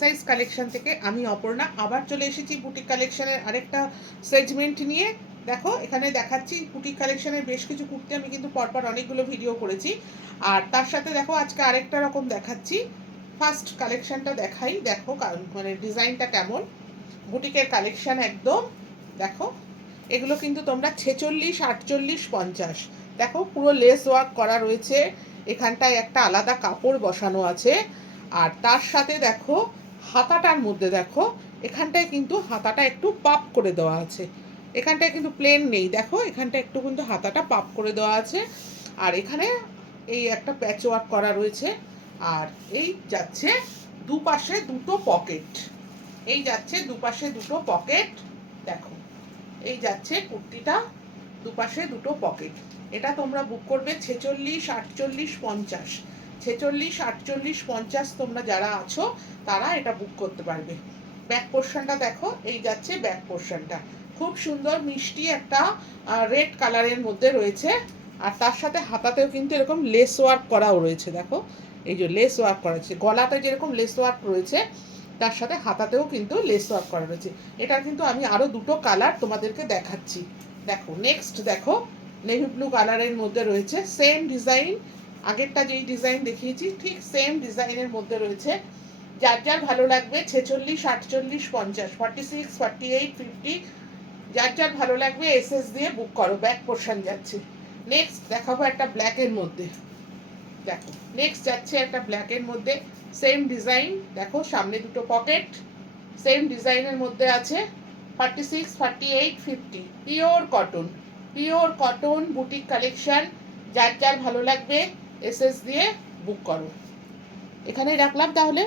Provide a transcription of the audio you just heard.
Size collection থেকে আমি অপর্ণা আবার চলে এসেছি বুটিক কালেকশনের আরেকটা সেগমেন্ট নিয়ে। দেখো এখানে দেখাচ্ছি বুটিক কালেকশনের বেশ কিছু কুর্তি, আমি কিন্তু পরপর অনেকগুলো ভিডিও করেছি। আর তার সাথে দেখো আজকে আরেকটা রকম দেখাচ্ছি। ফার্স্ট কালেকশনটা দেখাই, দেখো মানে ডিজাইনটা কেমন, বুটিকের কালেকশন একদম। দেখো এগুলো কিন্তু তোমরা 46, 48, 50, দেখো পুরো লেস ওয়ার্ক করা রয়েছে, এখানটায় একটা আলাদা কাপড় বসানো আছে। আর তার সাথে দেখো হাতাটার মধ্যে দেখো এখানটায় কিন্তু হাতাটা একটু পাপ করে দেওয়া আছে, এখানটায় কিন্তু প্লেন নেই, দেখো এখানটা একটু কিন্তু হাতাটা পাপ করে দেওয়া আছে। আর এখানে এই একটা প্যাচ ওয়ার্ক করা রয়েছে। আর এই যাচ্ছে দুপাশে দুটো পকেট, এই যাচ্ছে দুপাশে দুটো পকেট। দেখো এই যাচ্ছে কুর্তিটা, দুপাশে দুটো পকেট। এটা তোমরা বুক করবে 46, 48, 50, 46, 48, 50 তোমরা যারা আছো তারা এটা বুক করতে পারবে। ব্যাক পোর্শনটা দেখো, এই যাচ্ছে ব্যাক পোর্শনটা, খুব সুন্দর মিষ্টি একটা রেড কালারের মধ্যে রয়েছে। আর তার সাথে হাতাতেও কিন্তু এরকম লেস ওয়ার্ক করাও রয়েছে, দেখো এই যে লেস ওয়ার্ক করা আছে, গলাতে যেরকম লেস ওয়ার্ক রয়েছে তার সাথে হাতাতেও কিন্তু লেস ওয়ার্ক করা রয়েছে। এটা কিন্তু আমি আরও দুটো কালার তোমাদেরকে দেখাচ্ছি। দেখো নেক্সট দেখো নেভি ব্লু কালারের মধ্যে রয়েছে, সেম ডিজাইন, আগেরটা যেই ডিজাইন দেখিয়েছি ঠিক সেম ডিজাইনের মধ্যে রয়েছে। যার যার ভালো লাগবে 46, 48, 50, 46, 48, 50, যার যার ভালো লাগবে এসএস দিয়ে বুক করো। ব্যাক পোর্শন যাচ্ছে। নেক্সট দেখাবো একটা ব্ল্যাকের মধ্যে, দেখো নেক্সট যাচ্ছে একটা ব্ল্যাকের মধ্যে, সেম ডিজাইন, দেখো সামনে দুটো পকেট, সেম ডিজাইনের মধ্যে আছে। 46, 48, 50, pure cotton, pure cotton boutique collection, যার যার ভালো লাগবে এসএস দিয়ে বুক করো। এখানেই রাখলাম তাহলে।